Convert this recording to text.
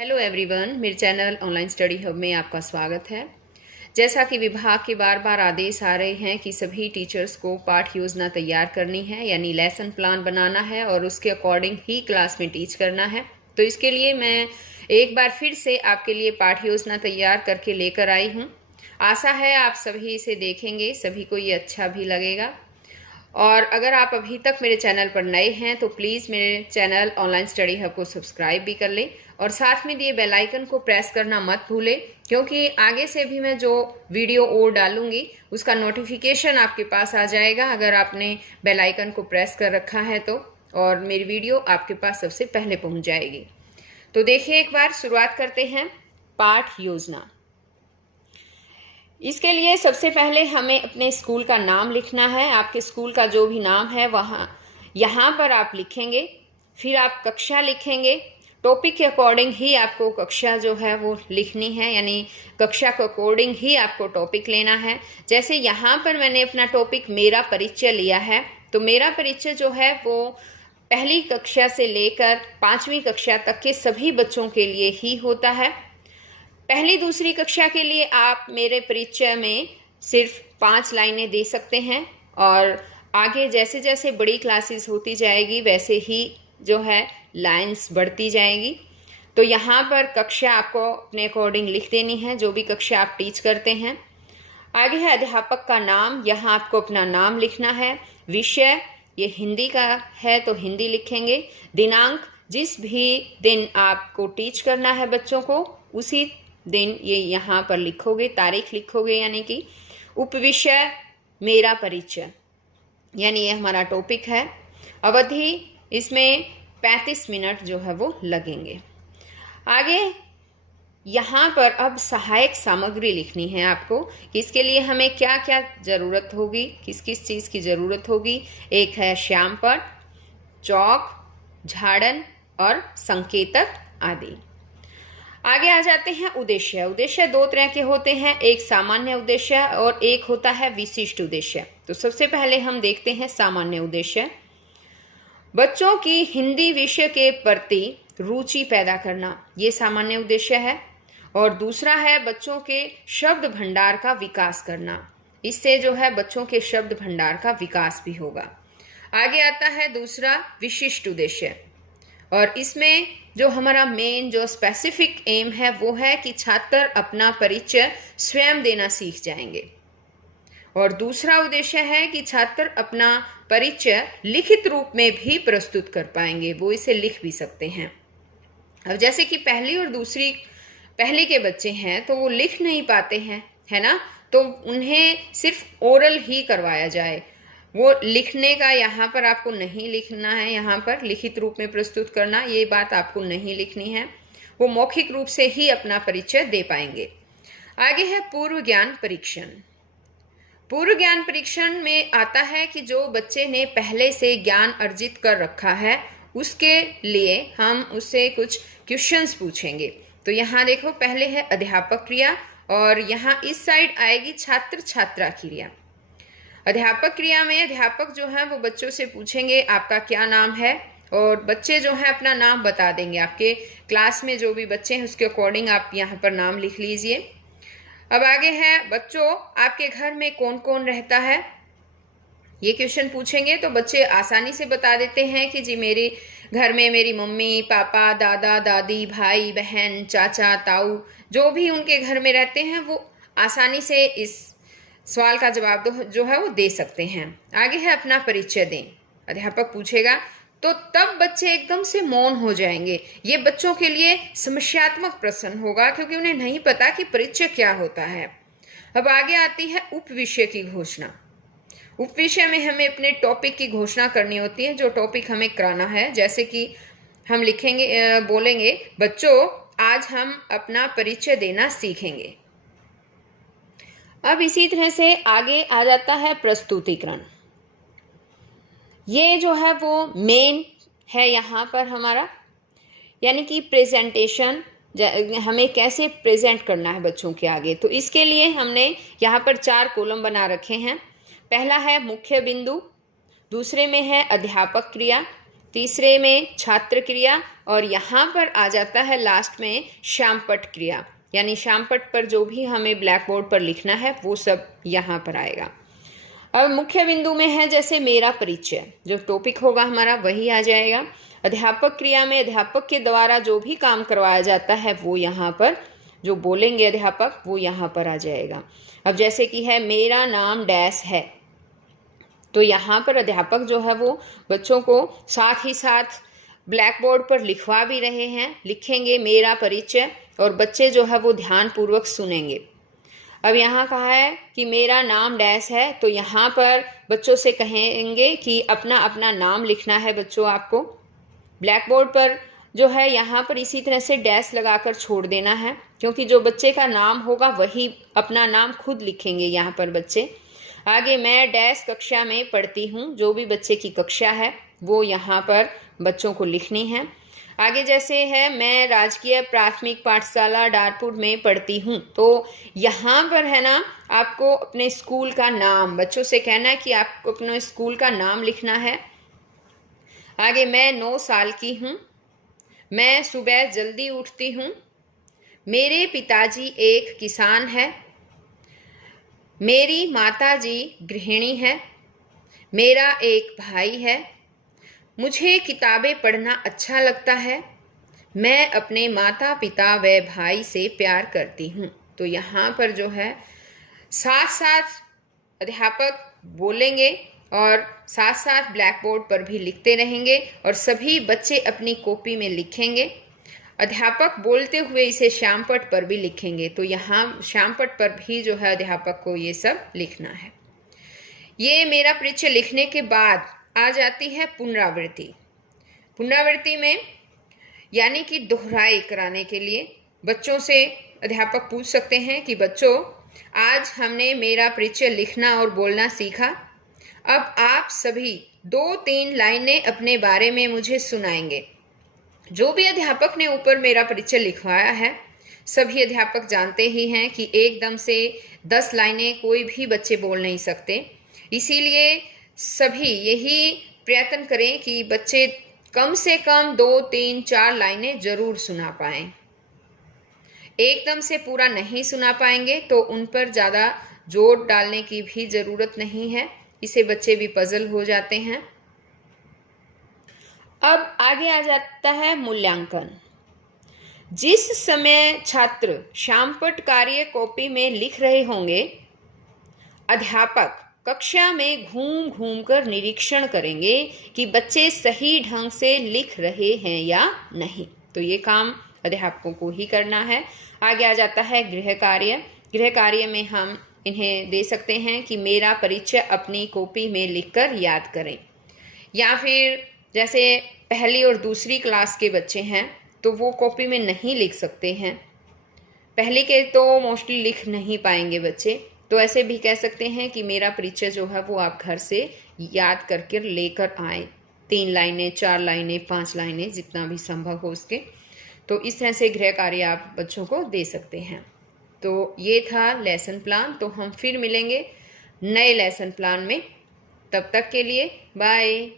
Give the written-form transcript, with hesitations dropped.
Hello everyone, मेरे channel online study hub में आपका स्वागत है। जैसा कि विभाग के बार बार आदेश आ रहे हैं कि सभी टीचर्स को पाठ योजना तैयार करनी है, यानी लेसन प्लान बनाना है और उसके अकॉर्डिंग ही क्लास में टीच करना है। तो इसके लिए मैं एक बार फिर से आपके लिए पाठ योजना तैयार करके लेकर आई हूँ। आशा है आप सभी इसे देखेंगे, सभी को ये अच्छा भी लगेगा। और अगर आप अभी तक मेरे चैनल पर नए हैं तो प्लीज़ मेरे चैनल ऑनलाइन स्टडी हब को सब्सक्राइब भी कर लें और साथ में दिए बेल आइकन को प्रेस करना मत भूलें, क्योंकि आगे से भी मैं जो वीडियो और डालूंगी उसका नोटिफिकेशन आपके पास आ जाएगा अगर आपने बेल आइकन को प्रेस कर रखा है तो, और मेरी वीडियो आपके पास सबसे पहले पहुंच जाएगी। तो देखिए, एक बार शुरुआत करते हैं पाठ योजना। इसके लिए सबसे पहले हमें अपने स्कूल का नाम लिखना है। आपके स्कूल का जो भी नाम है यहाँ पर आप लिखेंगे। फिर आप कक्षा लिखेंगे। टॉपिक के अकॉर्डिंग ही आपको कक्षा जो है वो लिखनी है, यानी कक्षा के अकॉर्डिंग ही आपको टॉपिक लेना है। जैसे यहाँ पर मैंने अपना टॉपिक मेरा परिचय लिया है, तो मेरा परिचय जो है वो पहली कक्षा से लेकर 5वीं कक्षा तक के सभी बच्चों के लिए ही होता है। पहली दूसरी कक्षा के लिए आप मेरे परिचय में सिर्फ 5 लाइनें दे सकते हैं, और आगे जैसे जैसे बड़ी क्लासेस होती जाएगी वैसे ही जो है लाइंस बढ़ती जाएगी। तो यहाँ पर कक्षा आपको अपने अकॉर्डिंग लिख देनी है, जो भी कक्षा आप टीच करते हैं। आगे है अध्यापक का नाम, यहाँ आपको अपना नाम लिखना है। विषय, ये हिंदी का है तो हिंदी लिखेंगे। दिनांक, जिस भी दिन आपको टीच करना है बच्चों को उसी दिन ये यहाँ पर लिखोगे, तारीख लिखोगे, यानी कि उपविषय मेरा परिचय, यानी ये हमारा टॉपिक है। अवधि, इसमें 35 मिनट जो है वो लगेंगे। आगे यहाँ पर अब सहायक सामग्री लिखनी है आपको कि इसके लिए हमें क्या क्या ज़रूरत होगी, किस किस चीज़ की ज़रूरत होगी। एक है श्यामपट्ट, चौक, झाड़न और संकेतक आदि। आगे आ जाते हैं उद्देश्य। उद्देश्य 2 तरह के होते हैं, एक सामान्य उद्देश्य और एक होता है विशिष्ट उद्देश्य। तो सबसे पहले हम देखते हैं सामान्य उद्देश्य। बच्चों की हिंदी विषय के प्रति रुचि पैदा करना, ये सामान्य उद्देश्य है। और दूसरा है बच्चों के शब्द भंडार का विकास करना, इससे जो है बच्चों के शब्द भंडार का विकास भी होगा। आगे आता है दूसरा विशिष्ट उद्देश्य, और इसमें जो हमारा मेन जो स्पेसिफिक एम है वो है कि छात्र अपना परिचय स्वयं देना सीख जाएंगे। और दूसरा उद्देश्य है कि छात्र अपना परिचय लिखित रूप में भी प्रस्तुत कर पाएंगे, वो इसे लिख भी सकते हैं। अब जैसे कि पहली के बच्चे हैं तो वो लिख नहीं पाते हैं, है ना, तो उन्हें सिर्फ ओरल ही करवाया जाए। वो लिखने का यहाँ पर आपको नहीं लिखना है, यहाँ पर लिखित रूप में प्रस्तुत करना, ये बात आपको नहीं लिखनी है। वो मौखिक रूप से ही अपना परिचय दे पाएंगे। आगे है पूर्व ज्ञान परीक्षण। पूर्व ज्ञान परीक्षण में आता है कि जो बच्चे ने पहले से ज्ञान अर्जित कर रखा है उसके लिए हम उससे कुछ क्वेश्चंस पूछेंगे। तो यहाँ देखो, पहले है अध्यापक क्रिया और यहाँ इस साइड आएगी छात्र छात्रा क्रिया। अध्यापक क्रिया में अध्यापक जो है वो बच्चों से पूछेंगे आपका क्या नाम है, और बच्चे जो है अपना नाम बता देंगे। आपके क्लास में जो भी बच्चे हैं उसके अकॉर्डिंग आप यहाँ पर नाम लिख लीजिए। अब आगे है बच्चों आपके घर में कौन कौन रहता है, ये क्वेश्चन पूछेंगे। तो बच्चे आसानी से बता देते हैं कि जी मेरे घर में मेरी मम्मी पापा दादा दादी भाई बहन चाचा ताऊ, जो भी उनके घर में रहते हैं वो आसानी से इस सवाल का जवाब जो है वो दे सकते हैं। आगे है अपना परिचय दें, अध्यापक पूछेगा तो तब बच्चे एकदम से मौन हो जाएंगे। ये बच्चों के लिए समस्यात्मक प्रश्न होगा क्योंकि उन्हें नहीं पता कि परिचय क्या होता है। अब आगे आती है उपविषय की घोषणा। उपविषय में हमें अपने टॉपिक की घोषणा करनी होती है, जो टॉपिक हमें कराना है। जैसे कि हम लिखेंगे, बोलेंगे बच्चों आज हम अपना परिचय देना सीखेंगे। अब इसी तरह से आगे आ जाता है प्रस्तुतिकरण। ये जो है वो मेन है यहाँ पर हमारा, यानी कि प्रेजेंटेशन, हमें कैसे प्रेजेंट करना है बच्चों के आगे। तो इसके लिए हमने यहाँ पर 4 कॉलम बना रखे हैं। पहला है मुख्य बिंदु, दूसरे में है अध्यापक क्रिया, तीसरे में छात्र क्रिया, और यहाँ पर आ जाता है लास्ट में शामपट क्रिया, यानी शामपट पर जो भी हमें ब्लैक बोर्ड पर लिखना है वो सब यहाँ पर आएगा। अब मुख्य बिंदु में है जैसे मेरा परिचय, जो टॉपिक होगा हमारा वही आ जाएगा। अध्यापक क्रिया में अध्यापक के द्वारा जो भी काम करवाया जाता है वो यहाँ पर जो बोलेंगे अध्यापक वो यहाँ पर आ जाएगा। अब जैसे कि है मेरा नाम डैश है, तो यहाँ पर अध्यापक जो है वो बच्चों को साथ ही साथ ब्लैक बोर्ड पर लिखवा भी रहे हैं, लिखेंगे मेरा परिचय, और बच्चे जो है वो ध्यानपूर्वक सुनेंगे। अब यहाँ कहा है कि मेरा नाम डैश है, तो यहाँ पर बच्चों से कहेंगे कि अपना अपना नाम लिखना है बच्चों आपको। ब्लैक बोर्ड पर जो है यहाँ पर इसी तरह से डैश लगाकर छोड़ देना है, क्योंकि जो बच्चे का नाम होगा वही अपना नाम खुद लिखेंगे यहाँ पर बच्चे। आगे मैं डैश कक्षा में पढ़ती हूँ, जो भी बच्चे की कक्षा है वो यहाँ पर बच्चों को लिखनी है। आगे जैसे है मैं राजकीय प्राथमिक पाठशाला डारपुर में पढ़ती हूँ, तो यहाँ पर है ना आपको अपने स्कूल का नाम बच्चों से कहना है कि आपको अपने स्कूल का नाम लिखना है। आगे मैं 9 साल की हूँ, मैं सुबह जल्दी उठती हूँ, मेरे पिताजी एक किसान है, मेरी माताजी गृहिणी है, मेरा एक भाई है, मुझे किताबें पढ़ना अच्छा लगता है, मैं अपने माता पिता व भाई से प्यार करती हूँ। तो यहाँ पर जो है साथ साथ अध्यापक बोलेंगे और साथ साथ ब्लैक बोर्ड पर भी लिखते रहेंगे और सभी बच्चे अपनी कॉपी में लिखेंगे। अध्यापक बोलते हुए इसे शामपट पर भी लिखेंगे, तो यहाँ शामपट पर भी जो है अध्यापक को ये सब लिखना है। ये मेरा परिचय लिखने के बाद आ जाती है पुनरावृत्ति। पुनरावृत्ति में यानी कि दोहराई कराने के लिए बच्चों से अध्यापक पूछ सकते हैं कि बच्चों आज हमने मेरा परिचय लिखना और बोलना सीखा, अब आप सभी 2-3 लाइनें अपने बारे में मुझे सुनाएंगे। जो भी अध्यापक ने ऊपर मेरा परिचय लिखवाया है सभी अध्यापक जानते ही हैं कि एकदम से 10 लाइनें कोई भी बच्चे बोल नहीं सकते, इसीलिए सभी यही प्रयत्न करें कि बच्चे कम से कम 2-3-4 लाइनें जरूर सुना पाएं। एकदम से पूरा नहीं सुना पाएंगे तो उन पर ज़्यादा जोर डालने की भी ज़रूरत नहीं है, इसे बच्चे भी पजल हो जाते हैं। अब आगे आ जाता है मूल्यांकन। जिस समय छात्र शामपट कार्य कॉपी में लिख रहे होंगे, अध्यापक कक्षा में घूम घूम कर निरीक्षण करेंगे कि बच्चे सही ढंग से लिख रहे हैं या नहीं। तो ये काम अध्यापकों को ही करना है। आगे आ जाता है गृह कार्य। गृह कार्य में हम इन्हें दे सकते हैं कि मेरा परिचय अपनी कॉपी में लिखकर याद करें, या फिर जैसे पहली और दूसरी क्लास के बच्चे हैं तो वो कॉपी में नहीं लिख सकते हैं, पहले के तो मोस्टली लिख नहीं पाएंगे बच्चे, तो ऐसे भी कह सकते हैं कि मेरा परिचय जो है वो आप घर से याद करके लेकर आए, 3 लाइनें 4 लाइनें 5 लाइनें जितना भी संभव हो उसके। तो इस तरह से गृह कार्य आप बच्चों को दे सकते हैं। तो ये था लेसन प्लान। तो हम फिर मिलेंगे नए लेसन प्लान में, तब तक के लिए बाय।